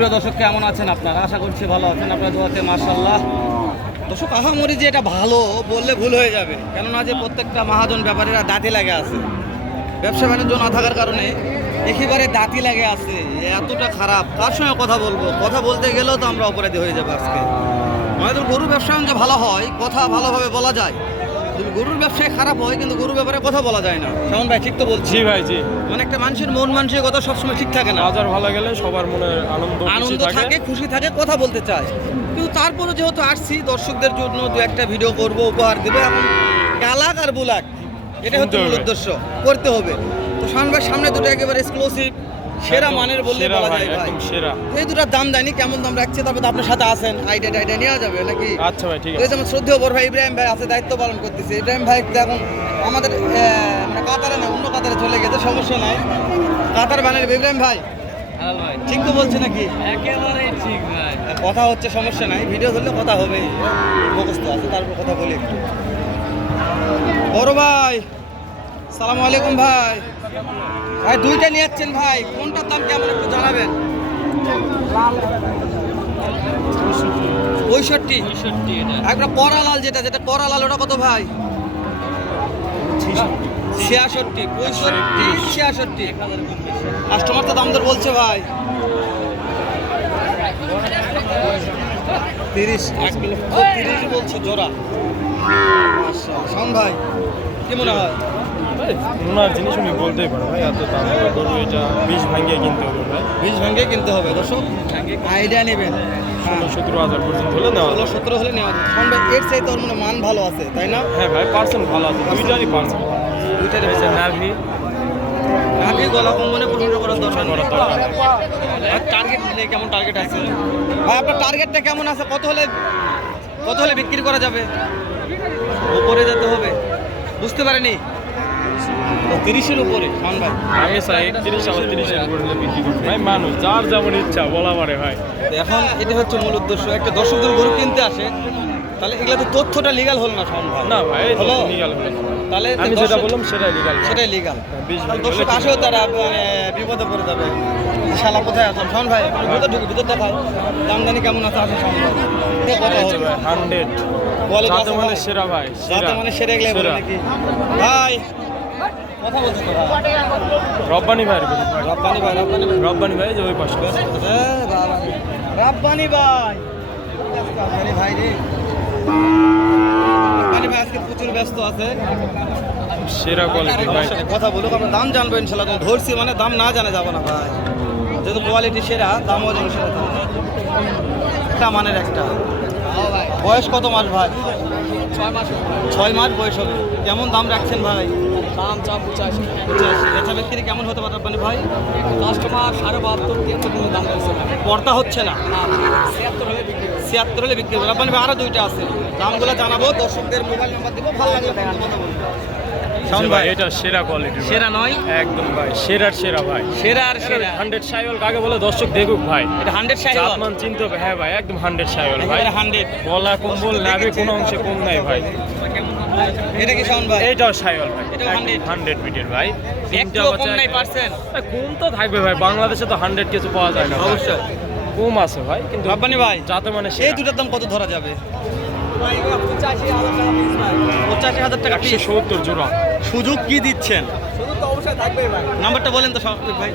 প্রিয় দর্শক কেমন আছেন আপনারা? আশা করছি ভালো আছেন। আপনার দোয়াতে মাশাআল্লাহ। দর্শক আহামরি যে এটা ভালো বললে ভুল হয়ে যাবে, কেননা যে প্রত্যেকটা মহাজন ব্যাপারীরা দাঁতি লাগে আছে, ব্যবসা বাণিজ্য না থাকার কারণে একেবারে দাঁতি লাগে আছে। এতটা খারাপ, কার সঙ্গে কথা বলবো? কথা বলতে গেলেও তো আমরা অপরাধী হয়ে যাবো আজকে। আমাদের গরু ব্যবসা যে ভালো হয়, কথা ভালোভাবে বলা যায়। গরুর ব্যবসায় খারাপ হয় কিন্তু গরুর ব্যাপারে কথা বলা যায় না। শাওন ভাই ঠিক তো বলছি? জি ভাই, জি। মানে একটা মানুষের মন মানসিক কথা সবসময় ঠিক থাকে না। বাজার ভালো গেলে সবার মনে আনন্দ থাকে, খুশি থাকে, কথা বলতে চায়। কিন্তু তারপরে যেহেতু আসছি দর্শকদের জন্য দু একটা ভিডিও করব, উপহার দেবো, এখন গালাক আর বুলাক এটা হচ্ছে মূল উদ্দেশ্য, করতে হবে। তো শাওন ভাই সামনে দুটো একেবারে এক্সক্লুসিভ সেরা মানের বললে বলা যায় ভাই। সেরা এই দুটার দাম দেয়নি, কেমন দাম রাখছে? তারপরে তো আপনার সাথে আছেন, আইডিয়া নেওয়া যাবে নাকি? আচ্ছা ভাই, ঠিক আছে। আছে। আমার শ্রদ্ধেয় বড় ভাই ইব্রাহিম ভাই আছে, দায়িত্ব পালন করতেছে। ইব্রাহিম ভাই এখন আমাদের মানে কাতারে না, অন্য কাতারে চলে গেছে, সমস্যা নাই। কাতার বানের ইব্রাহিম ভাই ঠিক তো বলছে নাকি? একেবারে ঠিক ভাই। কথা হচ্ছে, সমস্যা নাই, ভিডিও ধরলে কথা হবে, মুখস্থ আছে। তারপর কথা বলি একটু। বড় ভাই সালামু আলাইকুম ভাই। ভাই দুইটা নিয়ে যাচ্ছেন ভাই, কোনটার দাম কেমন একটু জানাবেন? 65 একটা কড়া লাল, যেটা কড়া লাল ওটা কত ভাই? 66 65 66। কাস্টমার তো দাম দর বলছে ভাই 30 বলছে জোড়া। শাওন ভাই কি মনে হয়? ওনার জিনিস উনি বলতেই পারে ভাই, এত দাম করে গরু এটা 20 ভাঙিয়ে কিনতে হবে ভাই। 20 ভাঙিয়ে কিনতে হবে। দর্শক আইডিয়া নেবেন, 16-17 পর্যন্ত হলে নেওয়া যাবে। 17 হলে নেওয়া যাবে। শাওন ভাই এর চাইতে ওর মনে মান ভালো আছে, তাই না? হ্যাঁ ভাই, পার্সেন্ট ভালো আছে, দুইটারই পার্সেন্ট। দুইটারই নাভি নাভি গলা কম্বনে প্রশংসা করার দরকার নেই। আর টার্গেট নেই, কেমন টার্গেট আছে ভাই আপনার? টার্গেটটা কেমন আছে? কত হলে বিক্রি করা যাবে? উপরে যেতে হবে, বুঝতে পারেনি? 30-এর উপরে শাওন ভাই। আমি চাই 31 আবার 30 এর উপরে বিক্রি করতে ভাই। মানুষ যার যেমন ইচ্ছা বলা পারে ভাই। এখন এটা হচ্ছে মূল উদ্দেশ্য, একটা দর্শকদের গরু কিনতে আসে, তাহলে এগুলো তো তথ্যটা লিগাল হল না শাওন ভাই? না ভাই, হলো লিগ্যাল হলো। তাহলে আমি যেটা বললাম সেটাই লিগ্যাল, সেটাই লিগাল। 20 ভাঙিয়ে দর্শক আসেও তারা মানে বিপদে পড়ে যাবে, শালা কোথায় আছেন শাওন ভাই? ভিতর দেখায় দামদানি কেমন আছে আসে শাওন ভাই। কথা হবে 100 যাতে মানে সেরা ভাই, যাতে মানে সেরা এগুলো বলে নাকি ভাই? কথা বলছো তো ভাই? রব্বানি ভাই, রব্বানি ভাই, রব্বানি ভাই যে ওই পাশে। রাব্বানি ভাই, রাব্বানি ভাই রে, রাব্বানি ভাই আজকে প্রচুর ব্যস্ত আছে। সেরা কোয়ালিটি ভাই। কথা বলুক, আমরা দাম জানবো ইনশাল্লাহ। ধরছি মানে দাম না জানা যাবো না ভাই, যেহেতু কোয়ালিটি সেরা, দামও যেন সেরা। একটা মানের একটা। বয়স কত মাস ভাই? 6 মাস বয়স হবে। কেমন দাম রাখছেন ভাই? দাম 85। বেচা বিক্রি কেমন হতে পারে রাব্বানি ভাই? কাস্টমার 72-73 পর্যন্ত দাম বলছে না। পর্দা হচ্ছে না, 76 হলে বিক্রি হবে। 76 হলে বিক্রি হবে। রাব্বানি ভাই আরো দুইটা আছে, দামগুলো জানাবো, দর্শকদের মোবাইল নাম্বার দিব, ভালো লাগলে ফোন দিয়ে কথা বলবো। শাওন ভাই এটা সেরা কোয়ালিটি, সেরা নয় একদম ভাই, সেরার সেরা ভাই। সেরা আর সেরা 100 সাইওয়াল কাকে বলে দর্শক দেখুক ভাই। এটা 100 শাহিওয়াল, জাতমান চিনতে হবে। হ্যাঁ ভাই, একদম 100 সাইওয়াল ভাই। একেবারে 100। গলা কম্বল নাভি কোনো অংশে কম নাই ভাই। এটা কি শাওন ভাই? এইটাও সাইওয়াল ভাই, এটাও 100 বিটের ভাই। একটু কম নাই পার্সেন্ট? কম তো থাকবে ভাই, বাংলাদেশে তো 100 কিছু পাওয়া যায় না। অবশ্যই কম আছে ভাই, কিন্তু রাব্বানি ভাই যাতে মানে এই দুটার দাম কত ধরা যাবে? 85,000 টাকা পিস ভাই। 85,000 টাকা পিস। 170 জোড়া। সুযোগ কি দিচ্ছেন? শুধু তো অবশ্যই থাকবেই ভাই। নাম্বারটা বলেন তো শাওন ভাই।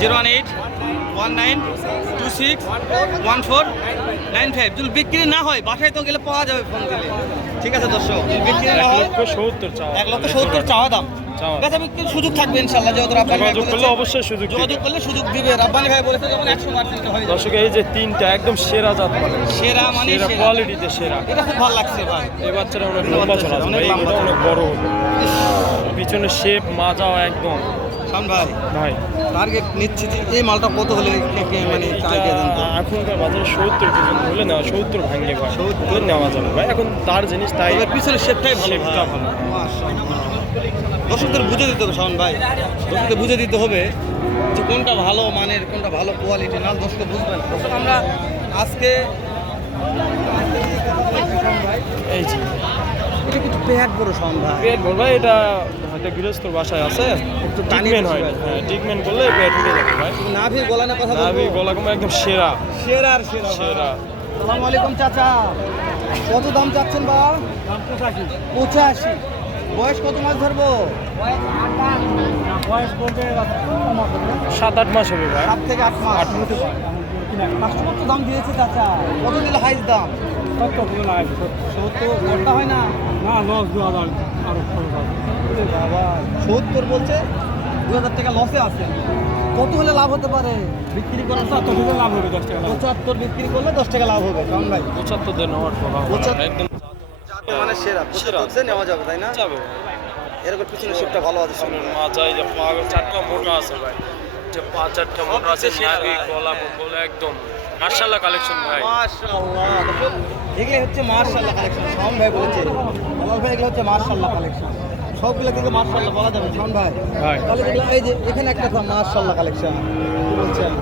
018 19 26 1495। যদি বিক্রি না হয় বাসায় তো গেলে পাওয়া যাবে ফোন দিলে। ঠিক আছে দর্শক, যদি বিক্রি না হয় 1,70,000 চাওয়া। 1,70,000 চাওয়া দাম। চাওয়া। বেচা বিক্রির সুযোগ থাকবে ইনশাআল্লাহ, যেহেতু রাব্বানি ভাই যোগাযোগ করলে অবশ্যই সুযোগ দিবে। যোগাযোগ করলে সুযোগ দিবে। রাব্বানি ভাই বলেছে যখন 100% হয়ে যাবে। দর্শক এই যে তিনটা একদম সেরা জাত মানে, সেরা মানে সেরা সেরা। কোয়ালিটিতে সেরা। এটা খুব ভালো লাগছে ভাই। এই বাচ্চাটা অনেক লম্বা চলা আছে অনেক ভাই, লম্বা এটা চলা। অনেক বড় হবে। পিছনে শেপ মাজাও একদম শাওন ভাই ভাই। টার্গেট নিচ্ছি যে এই মালটা কত হলে মানে আইডিয়া দেন তো? এখনকার বাজারে 70 পর্যন্ত হলে নেওয়া, 70 ভাঙিয়ে ভাই 70 নেওয়া যাবে ভাই। এখন তার জিনিস তাই, এবার পিছনের শেপটাই ভালো, শেপটা ভালো। মাশাআল্লাহ। দর্শকদের বুঝে দিতে হবে শাওন ভাই, দর্শকদের বুঝে দিতে হবে যে কোনটা ভালো মানের, কোনটা ভালো কোয়ালিটি, না দর্শক বুঝবেন। দর্শক আমরা আজকে এই যে এটা কিছু পেট বড় শাওন ভাই। পেট বড় ভাই, এটা একটা গৃহস্থর বাসায় আছে একটু টানিয়ে ট্রিটমেন্ট দিছি হয় ভাই। হ্যাঁ ট্রিটমেন্ট করলে পেট উঠে যাবে ভাই নাভি গলানে কথা নাভি বলবো গলা কমে একদম সেরা সেরা আর সেরা সেরা আসসালামু আলাইকুম চাচা কত দাম চাচ্ছেন বা 85 বয়স কত মাস ধরবো 7-8 মাস হবে ভাই 7 থেকে 8 মাস কাস্টমার তো দাম দিয়েছে চাচা কত দিলে হাইস দাম 70 ঘন্টা হয় না বাবা 70 বলছে 2000 টাকা লসে আছে কত হলে লাভ হতে পারে বিক্রি করার 75 বিক্রি করলে 10 টাকা লাভ হবে কারণ ভাই 75 দেন আমার কথা হবে না। 75 একদম মানে সেরা সেরা। 75 নেওয়া যাবে তাই না যাবে এরকম পিছনে শিপটা ভালো আছে শুনুন মা চাই যে পা চারটা মোটা আছে ভাই যে পা চারটা মোটা আছে সেরা নাভি ভাই। গলা বলে একদম মাশাআল্লাহ কালেকশন ভাই মাশাআল্লাহ দেখো এগুলো হচ্ছে মাশাআল্লাহ কালেকশন শাওন ভাই বলেছে আমার ভাই এগুলো হচ্ছে মাশাআল্লাহ কালেকশন সবগুলো থেকে মাশাআল্লাহ বলা যাবে শাওন ভাই ভাই তাহলে এগুলো এই যে এখানে একটা দাম মাশাআল্লাহ কালেকশন কি বলছেন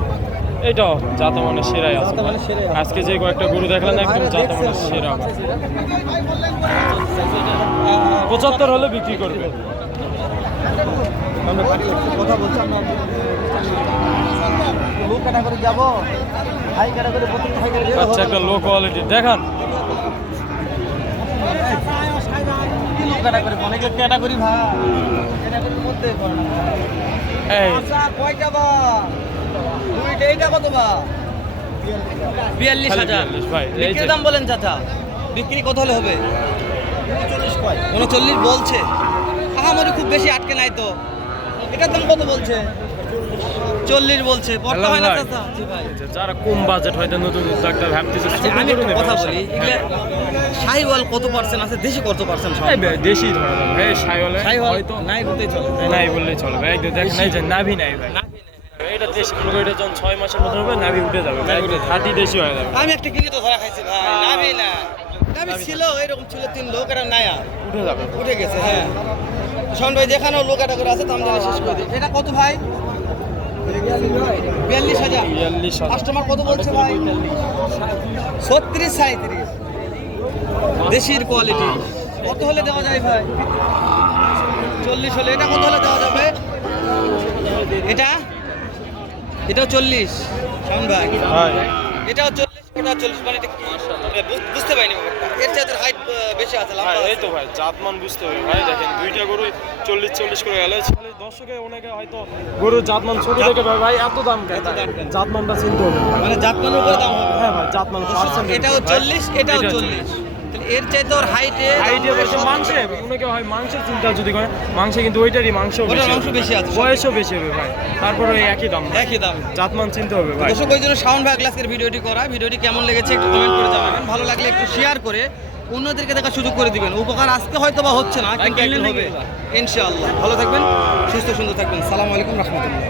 এইটাও জাত মানে সেরাই আছে জাত মানে সেরাই আছে। আজকে যে কয়েকটা গরু দেখলেন একদম জাত মানে সেরা 75 হলে বিক্রি করবে আমরা বাড়ি একটু কথা বলছি আমরা লো ক্যাটাগরি যাব হাই ক্যাটাগরি প্রতি হাই ক্যাটাগরি আচ্ছা একটা লো কোয়ালিটি দেখান কি লো ক্যাটাগরি অনেক ক্যাটাগরি ভাই ক্যাটাগরির মধ্যে পড়ে না এই আচ্ছা কয়টা বা দুইটা এইটা কত বা 42000 42 ভাই এই বিক্রির যে দাম বলেন চাচা বিক্রি কত হলে হবে 39 বলছে আহামরি খুব বেশি আটকে নাই তো এটার দাম কত বলছে 40 বলছে পড়তে হয় না ভাই। চাচা জি ভাই যারা কম বাজেট হয়তো নতুন ডাক্তার ভাবতেছে আচ্ছা, আমি একটা কথা বলি এগুলা শাহিওয়াল কত পার্সেন্ট আছে দেশি কত পার্সেন্ট সব দেশি ধরা যাবে ভাই শাইওয়ালে শাহিওয়াল হয়তো নাই বলতেই চলে নাই বললেই চলে ভাই একদম দেখেন এই যে নাভি নাই ভাই এটা দেশি মনে এটা যখন 6 মাসের মতো হবে নাভি উঠে যাবে ভাই খাঁটি দেশি হয়ে যাবে আমি একটা কিনে তো ধরা খাইছি ভাই নাভি না নাভি ছিল এরকম ছিল 3 লোক এটা নায়া উঠে যাবে উঠে গেছে হ্যাঁ শোন ভাই যেখানেও লোক এটা করে আছে দাম জানা শেষ করে দিই এটা কত ভাই 42000 42 কাস্টমার কত বলছে ভাই 36 37 দেশির কোয়ালিটি কত হলে দেওয়া যায় ভাই 40 হলে এটা কত হলে দেওয়া যাবে এটাও 40 শাওন ভাই ভাই এটাও 40 ওটাও 40 মানে এটা কি বুঝতে পারিনি ব্যাপারটা এর চাইতে হাইট বেশি আছে লম্বা ভাই এই আছে। তো ভাই জাতমান বুঝতে হবে ভাই দেখেন দুইটা গরু 40 করে গেলে দর্শকে অনেকে হয়তো গরুর জাতমান ছোট দেখে ভাই এত দাম কেন এত দাম কেন? জাতমানটা চিনতে হবে মানে জাতমানের উপরে দাম হবে হ্যাঁ ভাই জাতমান পার্সেন্ট এটাও 40 এটাও 40 তাহলে এর চাইতে ওর হাইটে হাইটে বসে মাংসে অনেকে হয় মাংসের চিন্তা যদি করে মাংসে কিন্তু ওইটারই মাংস ওটার মাংস বেশি আছে। বয়সও বেশি হবে ভাই তারপরে ওই একই দাম একই দাম জাতমান চিনতে হবে ভাই দর্শক ওই জন্য শাওন ভাই গ্লাসের ভিডিওটি করা ভিডিওটি কেমন লেগেছে একটু কমেন্ট করে জানাবেন ভালো লাগলে একটু শেয়ার করে অন্যদেরকে দেখার সুযোগ করে দিবেন উপকার আজকে হয়তো বা হচ্ছে না কিন্তু একদিন হবে ইনশাআল্লাহ ভালো থাকবেন সুস্থ সুন্দর থাকবেন সালামু আলাইকুম রাহমাতুল্লাহ